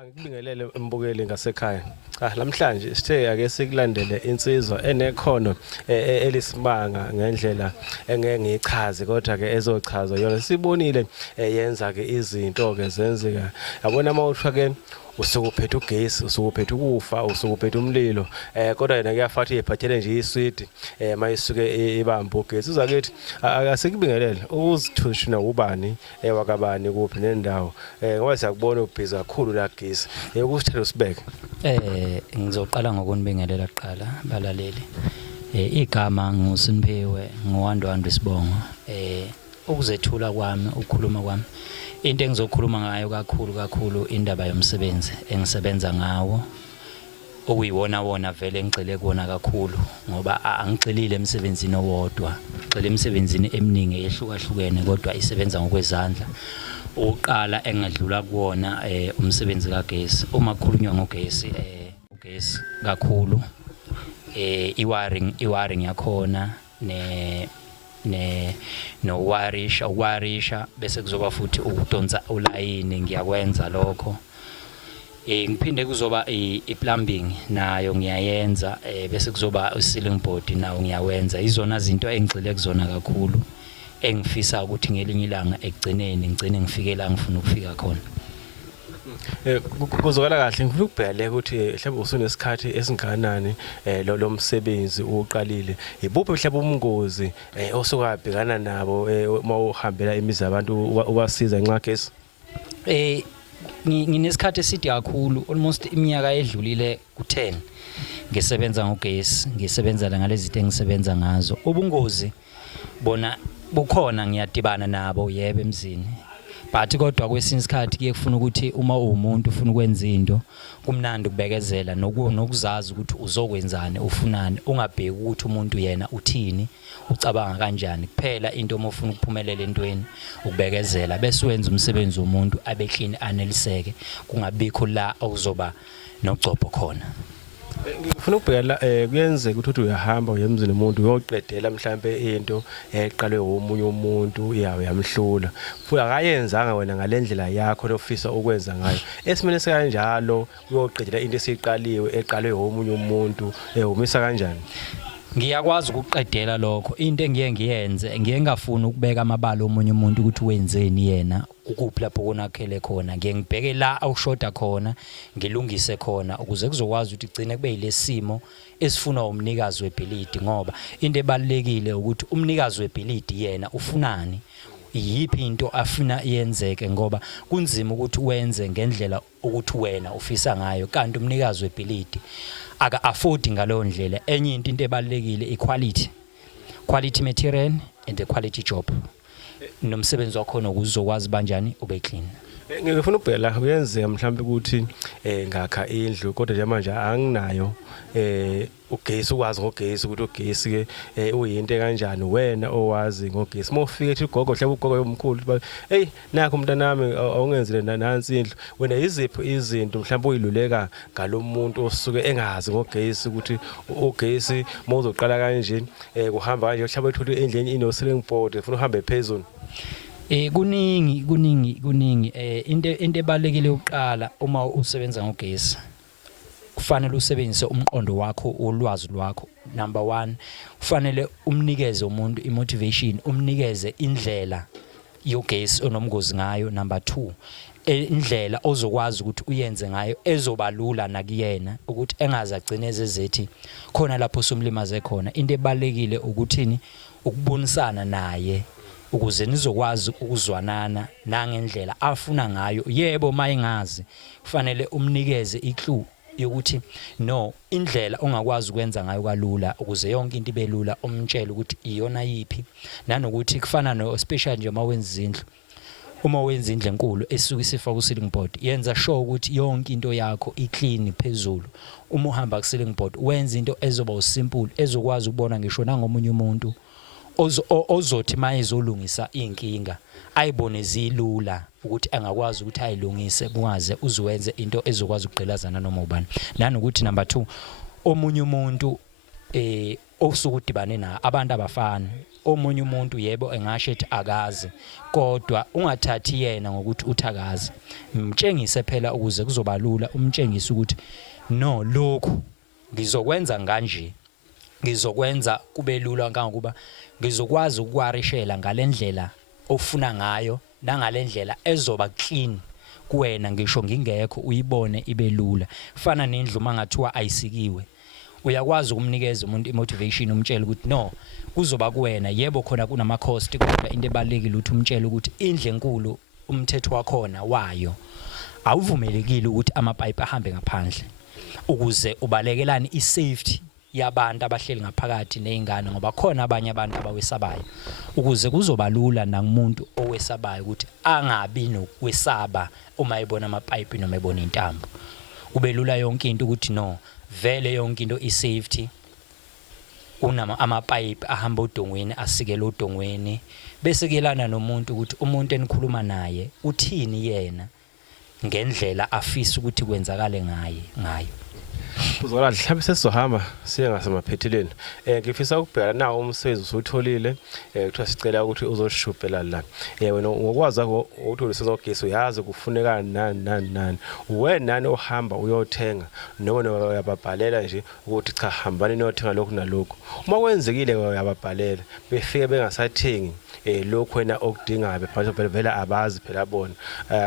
Angibingelele mbukeli ngasekhaya. Namhlanje sithe ake sikulandele insizwa enekhono elisimanga ngendlela engeke ngichaze kodwa ke ezochaza yona. Sibonile yenza ke izinto ke zenzeka. Yabona mawusha ke usuke uphethe ugesi, usuke uphethe ukufa, usuke uphethe umlilo. Kodwa yena kuyafathi ephathele nje iswidi mayisuke ibamba ugesi. Uzakithi akasikubingelele uzithushuna ubani wakabani kuphi nendawo. Ngoba siyakubona ubhizi kakhulu la gesi. Ukusithela usibeke. Ngizoqala ngokunibingelela kuqala balaleli. Igama nguSinphiwe ngoWandwandwe Sibongo. Ukuzethula kwami, ukukhuluma kwami. Into engizokhuluma ngayo kakhulu indaba yomsebenzi engisebenza ngawo. Okuyiwona wona vele ngicele kuona kakhulu ngoba angixelile emsebenzini owodwa. Ngicele emsebenzini eminingi ehlukahlukene kodwa isebenza ngokwezandla. Uqala engadlula kuona umsebenzi kagesi. Uma kukhulunywa ngogesi ugesi kakhulu iwiring yakhona no warisha bese kuzoba futhi ukudonsa ulayini ngiyakwenza lokho. Ngiphinde kuzoba i-plumbing nayo ngiyayenza bese kuzoba i-ceiling board nayo ngiyawenza. Izona zinto engigxile kuzona kakhulu engifisa ukuthi ngelinye ilanga ekugcineni ngicine ngifike la ngifuna ukufika khona. Kuzokala kahle ngifuna ukubheka ukuthi mhlawumbe usunesikhathi esinganani lo msebenzi uqalile. Ibuphi mhlawumbe ubungozi osukabhekana nabo mawuhambela imizi yabantu ubasiza nxa gesi? Nginesikhathi eside kakhulu almost iminyaka edlulile ku10 ngisebenza ngogesi, ngisebenza la ngalezi zinto engisebenza ngazo. Ubungozi bona bukhona ngiyadibana nabo yebo emzini. But kodwa kwesinye isikhathi kuye kufuna ukuthi uma umuntu ufuna ukwenza into kumnandi ukubekezela nokuzazi ukuthi uzokwenzani ufunani, ungabheki ukuthi umuntu yena uthini ucabanga kanjani. Kuphela into uma ufuna ukuphumelela entweni ukubekezela bese wenza umsebenzi womuntu abe clean aneliseke, kungabikho la okuzoba nogcopho khona. Ngifuna ukubheka la kuyenzeka ukuthi uyahamba uyemzini umuntu uyoqedela mhlambe into eqalwe omunye umuntu iyawe yamhlula futhi akayenzanga wena ngalendlela yakho lofisa ukwenza ngayo. Esimene sekanjalo uyoqedela into esiqaliwe eqalwe omunye umuntu umisa kanjani? Ngiyakwazi ukuqedela lokho. Into engiye ngiyenze ngiyengafuna ukubeka amabala omunye umuntu ukuthi wenzeni yena ukuphi lapho konakhele khona. Ngiyengibheke la awushoda khona ngilungise khona ukuze kuzokwazi ukuthi igcine kube yilesimo esifunwa umnikazi webhilidi, ngoba into ebalekile ukuthi umnikazi webhilidi yena ufunani, yiphi into afuna yenzeke, ngoba kunzima ukuthi wenze ngendlela ukuthi wena ufisa ngayo kanti umnikazi webhilidi aka afford ngalo ndlela. Enye into ebalekile quality material and the quality job. Nomsebenzi wakho nokuzokwazi banjani ube clean. Ngifuna ukubheka la kuyenzeka mhlawumbe ukuthi ngakha indlu kodwa nje manje anginayo ugesi, ukwazi ngogesi ukuthi ugesi ke uyinto kanjani wena owazi ngogesi. Mawufika ethi ugogo mhlawumbe ugogo yomkhulu hey nakho umntanami awungenzile nansi indlu, wena yiziphi izinto mhlawumbe uyiluleka ngalomuntu osuke engazi ngogesi ukuthi ugesi mawuzoqala kanje kuhamba kanje mhlawumbe ethola endleni ino ceiling board ufuna uhambe phezulu? Kuningi into ebalekile uqala uma usebenza ngogesi kufanele usebenzise umqondo wakho, ulwazi lwakho. Number 1 kufanele umnikeze umuntu imotivation, umnikeze indlela yogesi onomgozi ngayo. Number 2 indlela ozokwazi ukuthi uyenze ngayo ezobalula nakuyena ukuthi engaze agcine ezethi khona lapho somlimaze khona. Into ebalekile ukuthini ukubonisana naye ukuze nizokwazi ukuzwanana nangendlela afuna ngayo. Yebo mayingazi kufanele umnikeze iclue yokuthi no indlela ongakwazi ukwenza ngayo kalula ukuze yonke into ibe lula, umtshela ukuthi iyona yipi. Nanokuthi kufana no especially nje mawenza izindlu, uma wenza indlu enkulu esuka isifa ku ceiling board yenza sure ukuthi yonke into yakho iclean phezulu. Uma uhamba ku ceiling board wenza into ezoba usimple ezokwazi ukubona ngisho nangomunye umuntu ozothi mayezolungisa inkinga ayibone zilula ukuthi angakwazi ukuthi ayilungise kungaze uziwenze into ezokwazi ukugqilazana noma ubani. Nanokuthi number 2 omunye umuntu osuke udibane na abantu abafana omunye umuntu yebo engasho ethi akazi kodwa ungathathi yena ngokuthi uthakazi mtshengise phela ukuze kuzoba lula umtshengise ukuthi no lokhu ngizokwenza kanje ngizokwenza kube lula kangokuba ngizokwazi ukwarishela ngalendlela ofuna ngayo nangalendlela ezoba clean kuwena ngisho ngingekho uyibone ibe lula fana nendlu mangathiwa ayisikiwe uyakwazi ukumnikeza umuntu imotivation umtshela ukuthi no kuzoba kuwena yebo khona kunama cost kodwa into ebalekile ukuthi umtshele ukuthi indle enkulu umthetho wakhona wayo awuvumelekile ukuthi amapipe ahambe ngaphandle ukuze ubalekelane isafety yabantu abahleli ngaphakathi nezingane ngoba khona abanye abantu abawesabayo ukuze kuzoba lula nangumuntu owesabayo ukuthi angabi nokwesaba uma ebona amapipe noma ebona intambo kube lula yonke into ukuthi no vele yonke into isafety unama amapipe ahamba odongweni asikele odongweni bese kelana nomuntu ukuthi umuntu enikhuluma naye uthini yena ngendlela afisa ukuthi kwenzakale ngayo Uzolala mhlawumbe sesizohamba siye ngasemaphetheleni ngifisa ukubheka nawo umsebenzi usutholile kuthiwa sicela ukuthi uzoshubhela la wena ngokwazi ukuthi ulisezogesi uyazi kufuneka nani wena ohamba uyothenga noma uyababhalela nje ukuthi cha hambani niyothenga lokhu nalokhu uma kwenzekile uyababhalela befike bengasathengi lokho wena okudingayo phela vele abazi phela bona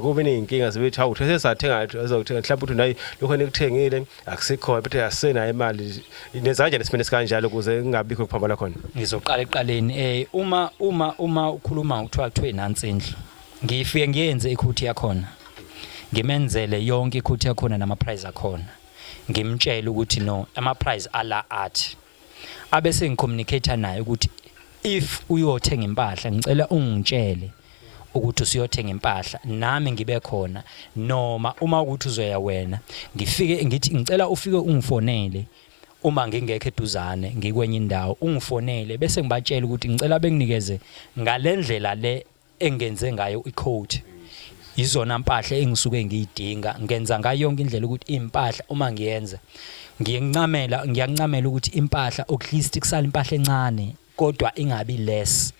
kube inkinga sebethi hawu sesathenga azokuthenga mhlawumbe uthi nayi lokho enikuthengile akusikho bethe asena imali nezanje nesipende sikanjalo ukuze kungabikho ukuphambana khona ngizoqala eqaleni uma ukhuluma ukuthiwa nansi indlu ngifike ngiyenze ikhuthi yakhona ngimenzele yonke ikhuthi yakhona nama price akhona ngimtshela ukuthi no ama price ala athi abese ngicommunicate naye ukuthi if uyothenga impahla ngicela ungitshele ukuthi usiyothenga impahla nami ngibe khona noma uma ukuthi uzoya wena ngifike ngithi ngicela ufike ungifonele uma ngingekho eduzane ngikwenye indawo ungifonele bese ngibatshela ukuthi ngicela benginikeze ngalendlela le engenze ngayo icode izona impahla engisuke ngiyidinga ngenza ngayo yonke indlela ukuthi impahla uma ngiyenza ngiyancamela ukuthi impahla at least kusala impahla encane kodwa ingabi less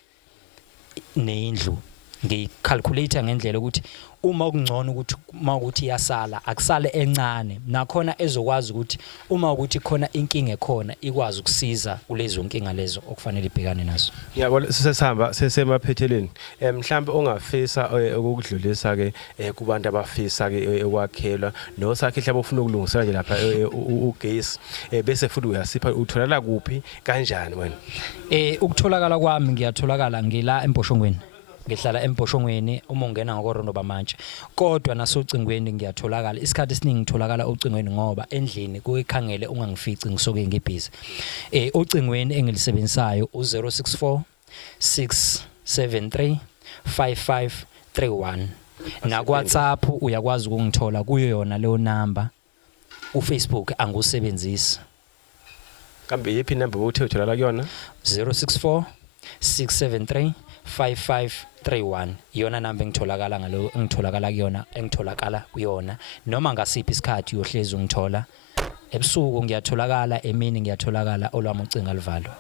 nendlu ngicalculate ngendlela ukuthi uma kungcono ukuthi mawukuthi yasala akusale encane nakhona ezokwazi ukuthi uma ukuthi khona inkinga ekhona ikwazi ukusiza kulezo nkinga lezo okufanele ibhekane nazo yabo sesihamba sesemaphetheleni mhlawumbe ongafisa ukudlulisa ke kubantu abafisa ke ukwakhelwa nosakhe mhlawumbe ufuna ukulungisela nje lapha ugesi bese futhi uyasipha utholala kuphi kanjani wena ukutholakala kwami ngiyatholakala ngila eMboshongweni ngihlala eMboshongweni uma ungena ngokorondo bamanje kodwa nasocingweni ngiyatholakala isikhathi esiningi ngitholakala ocingweni ngoba endlini kuyikhangele ungangifici ngisoke ngibhizi ocingweni engilisebenzisayo u064 673 5531 na WhatsApp uyakwazi ukungithola kuyo yona leyo number uFacebook angusebenzisi kambe yipi number uthe utholala kuyona 064 673 5531 iyona number ngitholakala ngalo engitholakala kuyona noma ngasiphi isikhathi uyohlezi ungithola ebusuku ngiyatholakala emini ngiyatholakala olwami ucinga livalwa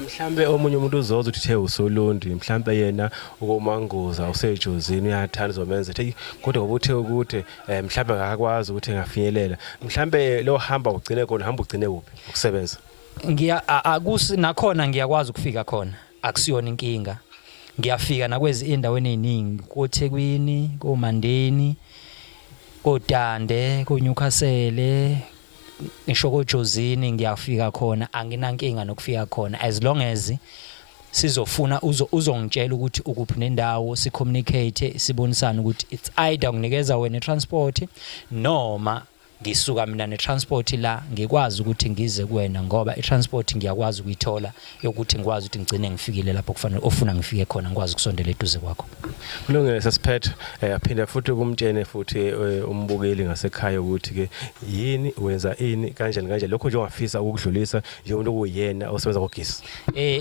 mhlambe omunye umuntu uzoza uthi the usolundi mhlambe yena ukumanguza usejozini uyathanda zomenza ethi kodwa ngoba uthe ukuthi mhlambe akakwazi ukuthi engafinyelela mhlambe lo hamba ugcine khona hamba ugcine kuphi ukusebenza akusi nakhona ngiyakwazi ukufika khona akusiyona inkinga ngiyafika nakwezi indaweni eziningi koThekwini koMandeni koDande koNewcastle ngisho koJozini ngiyafika khona anginankinga nokufika khona as long as sizofuna uzongitshela ukuthi ukuphi nendawo sicommunicate sibonisana ukuthi it's either nginikeza wena transport noma ngisuka mina netransport la ngikwazi ukuthi ngize kuwena ngoba itransport ngiyakwazi ukuyithola yokuthi ngikwazi ukuthi ngicine ngifikile lapho kufanele ofuna ngifike khona ngikwazi ukusondela eduze kwakho kulungile sesiphethe aphinda futhi kumtshene futhi umbukeli ngasekhaya ukuthi ke yini wenza ini kanjani lokho nje ongafisa ukudlulisa njengomuntu okuyena osebenza ngogesi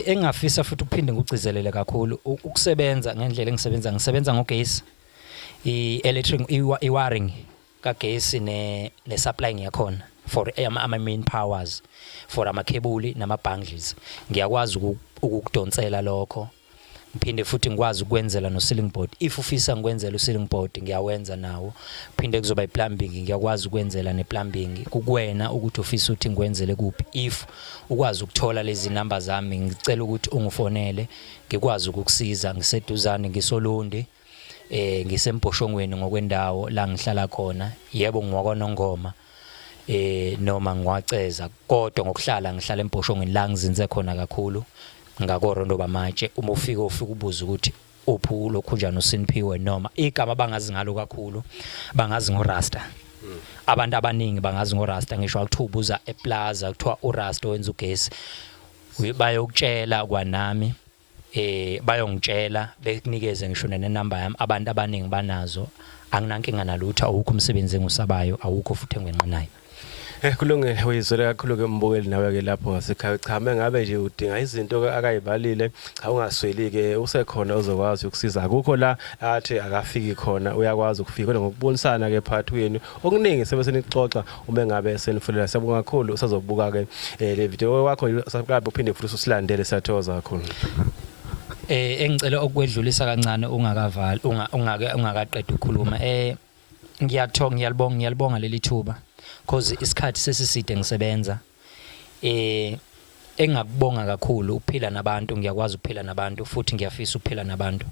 engafisa futhi ukuphinde ngigcizelele kakhulu ukusebenza ngendlela ngisebenza ngogesi electric wiring kagesi ne supplying yakhona for ama main powers for amakhebuli nama bundles ngiyakwazi ukukudonsela lokho ngiphinde futhi ngikwazi ukwenzela no ceiling board if ufisa ngikwenzela u ceiling board ngiyawenza nawo phinde kuzoba i-plumbing ngiyakwazi ukwenzela ne-plumbing kukwena ukuthi ufisa uthi ngikwenzele kuphi if ukwazi ukuthola lezi number zami ngicela ukuthi ungifonele ngikwazi ukukusiza ngiseduzane ngisolundi ngisemphoshongweni ngokwendawo la ngihlala khona yebo ngwakwaNongoma noma ngiwaceza kodwa ngokuhlala ngihlala emphoshongweni la ngizinze khona kakhulu ngakorondo bamatshe uma ufika ubuza ukuthi uphu lokhu njani uSinphiwe noma igama bangazi ngalo kakhulu bangazi ngoRasta abantu abaningi bangazi ngoRasta ngisho akuthiwa ubuza eplaza kuthiwa uRasta wenza ugesi bayokutshela kwanami bayongitshela bekunikeze ngisho nenamba yami abantu abaningi banazo anginankinga nalutho awukho umsebenzi engusabayo awukho futhi engwenqinayo kulungile uyizwele kakhulu ke mbukeli nawe ke lapho ngasekhaya cha mengabe nje udinga izinto akayibalile cha ungasweli ke usekhona uzokwazi ukusiza akukho la athi akafiki khona uyakwazi ukufika kodwa ngokubonisana ke phakathi kwenu okuningi sebesenixoxa uma ngabe senifulela siyabonga kakhulu usazobuka ke le video wakho sakuqala uphinde futhi usilandele siyathokoza kakhulu engicela okwedlulisa kancane ungakavala ungakaqeda ukukhuluma ngiyalibonga leli thuba because isikhathi sesiside ngisebenza engakubonga kakhulu ukuphila nabantu ngiyakwazi ukuphila nabantu futhi ngiyafisa ukuphila nabantu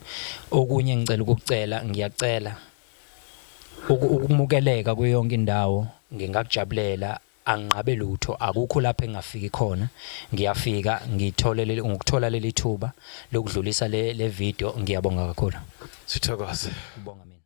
okunye ngicela ukukucela ngiyacela ukumukeleka kuyonke indawo ngingakujabulela angiqabe lutho akukho lapho engafiki khona ngiyafika ngokuthola leli thuba lokudlulisa le video ngiyabonga kakhulu sithokoze ubonga